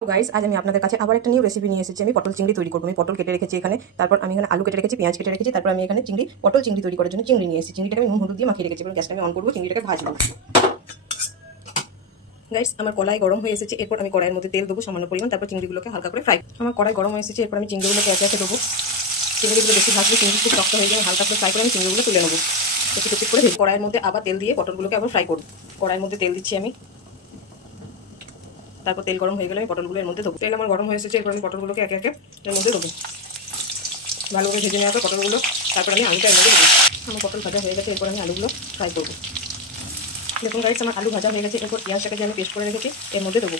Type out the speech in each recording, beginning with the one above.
তো গাইস আজ আমি আপনাদের কাছে আবার একটা নিউ রেসিপি নিয়ে এসেছি। আমি পটল চিংড়ি তৈরি করব। আমি পটল কেটে রেখেছি এখানে, তারপর আমি এখানে আলু কেটে রেখেছি, পেঁয়াজ কেটে রেখেছি, তারপর আমি এখানে পটল চিংড়ি তৈরি করার জন্য চিংড়ি নিয়ে এসেছি। চিংড়িটাকে আমি নুন হলুদ দিয়ে মাখিয়ে রেখেছি এবং গ্যাসটা আমি অন করবো, চিংড়িটাকে ভাজবো। গাইস আমার কড়াই গরম হয়ে এসেছে, এরপর আমি কড়াইয়ের মধ্যে তেল দেবো সামান্য পরিমাণ, তারপর চিংড়িগুলোকে হালকা করে ফ্রাই। আমার কড়াই গরম হয়ে এসেছে, এরপর আমি চিংড়িগুলোকে একে একে দেবো। চিংড়িগুলো বেশি ভাজলে চিংড়ি খুব শক্ত হয়ে যায়, হালকা করে ফ্রাই করে আমি চিংড়িগুলো তুলে নেবো। একটু টুকটুক করে কড়াইয়ের মধ্যে আবার তেল দিয়ে পটলগুলোকে আবার ফ্রাই করবো। কড়াইয়ের মধ্যে তেল দিচ্ছি আমি, তারপর তেল গরম হয়ে গেলে আমি পটলগুলো এর মধ্যে দেবো। তেল আমার গরম হয়ে এসেছে, এরপর আমি পটলগুলোকে একে একে এর মধ্যে দেবো। ভালো করে ভেজে নেওয়ার পর পটলগুলো, তারপর আমি আলুটা এর মধ্যে দেবো। আমার পটল ভাজা হয়ে গেছে, এরপর আমি আলুগুলো ফ্রাই করবো। দেখুন গাইস আমার আলু ভাজা হয়ে গেছে, এরপর পেঁয়াজটাকে যে আমি পেস্ট করে রেখেছি এর মধ্যে দেবো।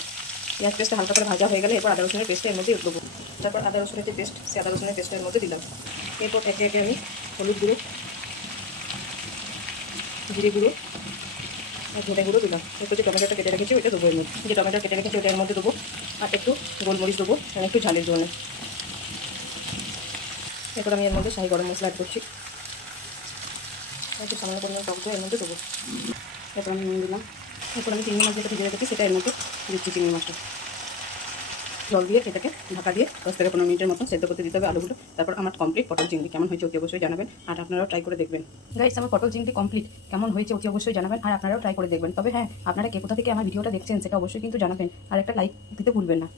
পেঁয়াজ পেস্টটা হালকা করে ভাজা হয়ে গেলে এরপর আদা রসুনের পেস্টটা এর মধ্যে দেবো। তারপর আদা রসুনের যে পেস্ট, সে আদা রসুনের পেস্টটা এর মধ্যে দিলাম। এরপর একে একে আমি হলুদ গুঁড়ো, জিরে গুঁড়ো আর ধনে গুঁড়ো দিলাম। এরপর যে টমেটোটা কেটে রেখেছি ওইটা দেবো এর মধ্যে। যে টমেটো কেটে রেখেছি ওটা এর মধ্যে দেবো, আর একটু গোলমরিচ দেবো একটু ঝালের জন্য। এরপর আমি এর মধ্যে শাহি গরম মশলা অ্যাড করছি, একটু সামান্য পরিমাণ টক দই এর মধ্যে দেবো। এরপর আমি নুন দিলাম। এরপর আমি চিংড়ি মাছ যেটা ভেজে রেখেছি সেটা এর মধ্যে দিচ্ছি। চিংড়ি মাছটা জল দিয়ে এটাকে ঢাকা দিয়ে 10 থেকে 15 মিনিটের মতো সেদ্ধ করতে দিতে হবে আলুগুলো। তারপর আমার কমপ্লিট পটল চিংড়ি কেমন হয়েছে অতি অবশ্যই জানাবেন, আর আপনারাও ট্রাই করে দেখবেন। গাইস আমার পটল চিংড়ি কমপ্লিট, কেমন হয়েছে অতি অবশ্যই জানাবেন, আর আপনারাও ট্রাই করে দেখবেন। তবে হ্যাঁ, আপনারা কে কোথা থেকে আমার ভিডিওটা দেখছেন সেটা অবশ্যই কিন্তু জানাবেন, আর একটা লাইক দিতে ভুলবেন না।